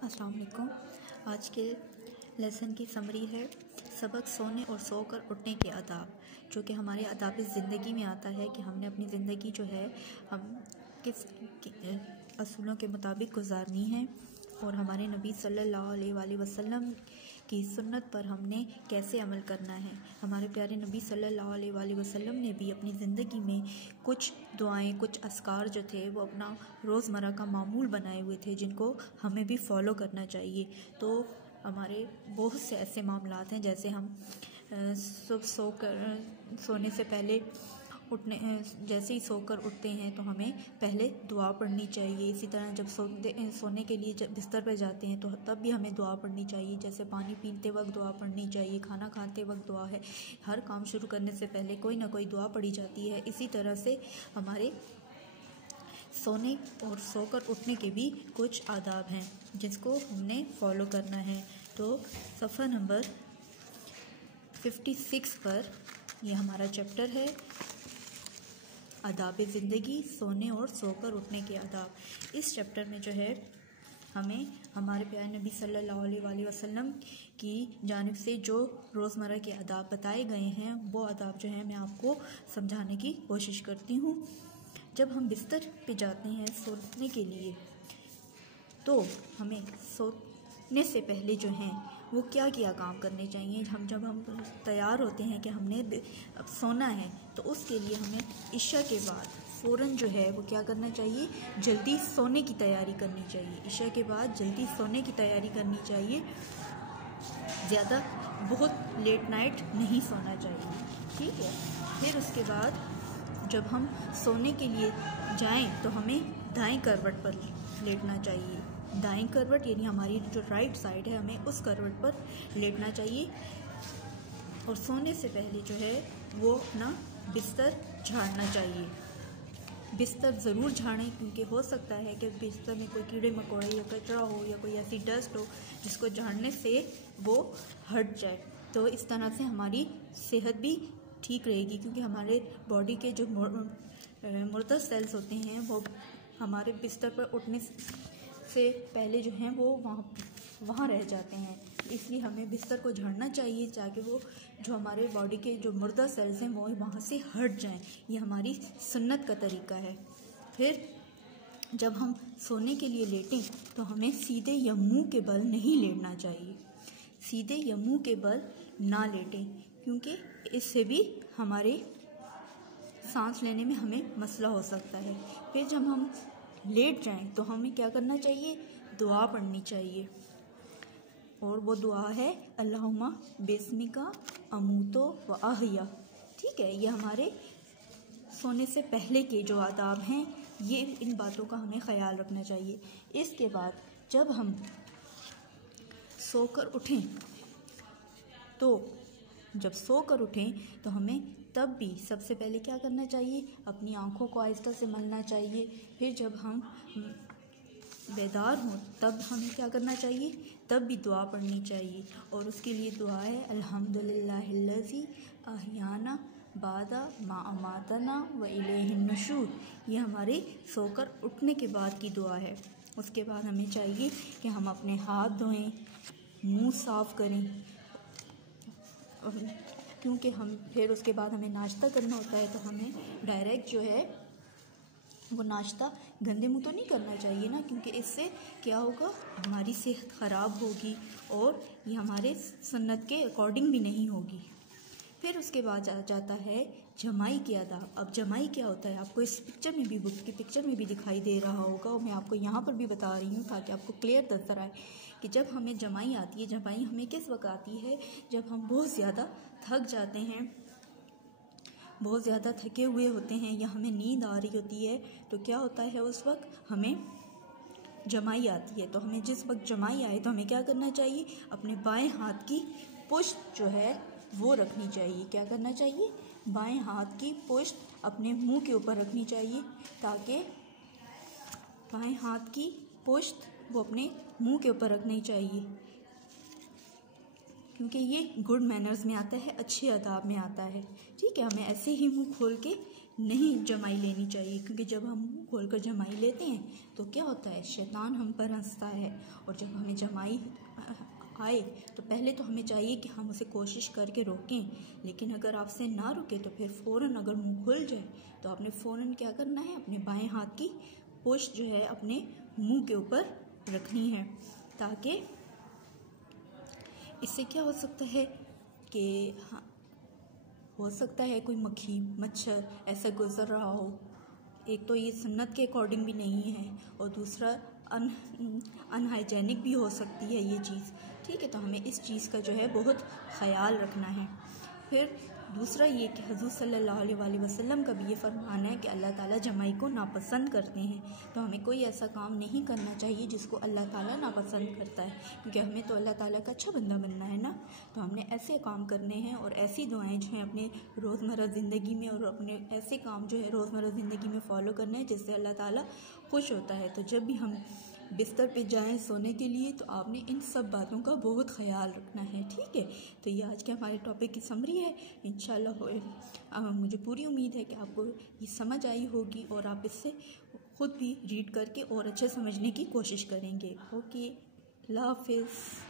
अस्सलाम वालेकुम। आज के लेसन की समरी है सबक सोने और सोकर उठने के आदाब, जो कि हमारे आदाब ज़िंदगी में आता है कि हमने अपनी ज़िंदगी जो है हम किस असूलों के मुताबिक गुजारनी है और हमारे नबी सल्लल्लाहु अलैहि वसल्लम की सुन्नत पर हमने कैसे अमल करना है। हमारे प्यारे नबी सल्लल्लाहु अलैहि वसल्लम ने भी अपनी ज़िंदगी में कुछ दुआएं, कुछ अस्कार जो थे वो अपना रोज़मर्रा का मामूल बनाए हुए थे, जिनको हमें भी फॉलो करना चाहिए। तो हमारे बहुत से ऐसे मामलात हैं, जैसे हम सोने से पहले जैसे ही सोकर उठते हैं तो हमें पहले दुआ पढ़नी चाहिए। इसी तरह जब सोने के लिए जब बिस्तर पर जाते हैं तो तब भी हमें दुआ पढ़नी चाहिए। जैसे पानी पीते वक्त दुआ पढ़नी चाहिए, खाना खाते वक्त दुआ है, हर काम शुरू करने से पहले कोई ना कोई दुआ पढ़ी जाती है। इसी तरह से हमारे सोने और सोकर उठने के भी कुछ आदाब हैं जिसको हमने फॉलो करना है। तो सफ़ा नंबर 56 पर यह हमारा चैप्टर है, आदाब ज़िंदगी, सोने और सोकर उठने के आदाब। इस चैप्टर में जो है हमें हमारे प्यारे नबी सल्लल्लाहु अलैहि वसल्लम की जानिब से जो रोज़मर्रा के आदाब बताए गए हैं वो आदाब जो है मैं आपको समझाने की कोशिश करती हूँ। जब हम बिस्तर पे जाते हैं सोने के लिए तो हमें सोने से पहले जो हैं वो क्या क्या काम करने चाहिए। जब हम तैयार होते हैं कि हमने अब सोना है तो उसके लिए हमें इशा के बाद फ़ौरन जो है वो क्या करना चाहिए, जल्दी सोने की तैयारी करनी चाहिए। इशा के बाद जल्दी सोने की तैयारी करनी चाहिए, ज़्यादा बहुत लेट नाइट नहीं सोना चाहिए, ठीक है। फिर उसके बाद जब हम सोने के लिए जाएं तो हमें दाएं करवट पर लेटना चाहिए। दाएं करवट यानी हमारी जो राइट साइड है, हमें उस करवट पर लेटना चाहिए। और सोने से पहले जो है वो अपना बिस्तर झाड़ना चाहिए। बिस्तर ज़रूर झाड़ें, क्योंकि हो सकता है कि बिस्तर में कोई कीड़े मकोड़े या कचरा हो या कोई ऐसी डस्ट हो जिसको झाड़ने से वो हट जाए। तो इस तरह से हमारी सेहत भी ठीक रहेगी, क्योंकि हमारे बॉडी के जो मुर्दा सेल्स होते हैं वो हमारे बिस्तर पर उठने से पहले जो हैं वो वहाँ रह जाते हैं। इसलिए हमें बिस्तर को झाड़ना चाहिए ताकि वो जो हमारे बॉडी के जो मुर्दा सेल्स हैं वो वहाँ से हट जाएं। ये हमारी सुन्नत का तरीका है। फिर जब हम सोने के लिए लेटें तो हमें सीधे या मुँह के बल नहीं लेटना चाहिए। सीधे या मुँह के बल ना लेटें, क्योंकि इससे भी हमारे सांस लेने में हमें मसला हो सकता है। फिर जब हम लेट जाएं तो हमें क्या करना चाहिए, दुआ पढ़नी चाहिए। और वो दुआ है अल्लाहुम्मा बिस्मिका अमूतो व अहया, ठीक है। ये हमारे सोने से पहले के जो आदाब हैं, ये इन बातों का हमें ख्याल रखना चाहिए। इसके बाद जब हम सोकर उठें तो हमें तब भी सबसे पहले क्या करना चाहिए, अपनी आँखों को आहिस्ता से मलना चाहिए। फिर जब हम बेदार हों तब हमें क्या करना चाहिए, तब भी दुआ पढ़नी चाहिए। और उसके लिए दुआ है अल्हम्दुलिल्लाहिल्लज़ी अहयाना बादा मा अमातना व इलैहिन नुशूर। ये हमारे सोकर उठने के बाद की दुआ है। उसके बाद हमें चाहिए कि हम अपने हाथ धोएं, मुंह साफ़ करें, क्योंकि हम फिर उसके बाद हमें नाश्ता करना होता है। तो हमें डायरेक्ट जो है वो नाश्ता गंदे मुंह तो नहीं करना चाहिए ना, क्योंकि इससे क्या होगा, हमारी सेहत ख़राब होगी और ये हमारे सुन्नत के अकॉर्डिंग भी नहीं होगी। फिर उसके बाद जाता है जमाई के आदाब। अब जमाई क्या होता है आपको इस पिक्चर में भी, बुक की पिक्चर में भी दिखाई दे रहा होगा, और मैं आपको यहाँ पर भी बता रही हूँ ताकि आपको क्लियर नजर आए कि जब हमें जमाई आती है। जमाई हमें किस वक्त आती है, जब हम बहुत ज़्यादा थक जाते हैं, बहुत ज़्यादा थके हुए होते हैं या हमें नींद आ रही होती है। तो क्या होता है, उस वक्त हमें जमाई आती है। तो हमें जिस वक्त जमाई आए तो हमें क्या करना चाहिए, अपने बाएं हाथ की पुश्त जो है वो रखनी चाहिए। क्या करना चाहिए, बाएं हाथ की पुश्त अपने मुंह के ऊपर रखनी चाहिए, ताकि बाएं हाथ की पुश्त वो अपने मुंह के ऊपर रखनी चाहिए, क्योंकि ये गुड मैनर्स में आता है, अच्छे आदाब में आता है, ठीक है। हमें ऐसे ही मुंह खोल के नहीं जमाई लेनी चाहिए, क्योंकि जब हम मुँह खोलकर जमाई लेते हैं तो क्या होता है, शैतान हम पर हंसता है। और जब हमें जमाई आए तो पहले तो हमें चाहिए कि हम उसे कोशिश करके रोकें, लेकिन अगर आपसे ना रुके तो फिर फ़ौरन अगर मुंह खुल जाए तो आपने फ़ौरन क्या करना है, अपने बाएं हाथ की पुष्ट जो है अपने मुंह के ऊपर रखनी है, ताकि इससे क्या हो सकता है कि हो सकता है कोई मक्खी मच्छर ऐसा गुजर रहा हो। एक तो ये सुन्नत के अकॉर्डिंग भी नहीं है और दूसरा अनहाइजेनिक भी हो सकती है ये चीज़। ठीक है, तो हमें इस चीज़ का जो है बहुत ख्याल रखना है। फिर दूसरा ये कि हुज़ूर सल्लल्लाहु अलैहि वसल्लम का भी ये फरमान है कि अल्लाह ताला जमाई को नापसंद करते हैं, तो हमें कोई ऐसा काम नहीं करना चाहिए जिसको अल्लाह ताला नापसंद करता है, क्योंकि हमें तो अल्लाह ताला का अच्छा बंदा बनना है ना। तो हमने ऐसे काम करने हैं और ऐसी दुआएं जो हैं अपने रोज़मर्रा ज़िंदगी में और अपने ऐसे काम जो है रोज़मर्रा ज़िंदगी में फ़ॉलो करने हैं जिससे अल्लाह ताला खुश होता है। तो जब भी हम बिस्तर पे जाएं सोने के लिए तो आपने इन सब बातों का बहुत ख्याल रखना है। ठीक है, तो ये आज के हमारे टॉपिक की समरी है। इंशाल्लाह मुझे पूरी उम्मीद है कि आपको ये समझ आई होगी और आप इससे ख़ुद भी रीड करके और अच्छे समझने की कोशिश करेंगे। ओके, अल्लाह हाफ़िज़।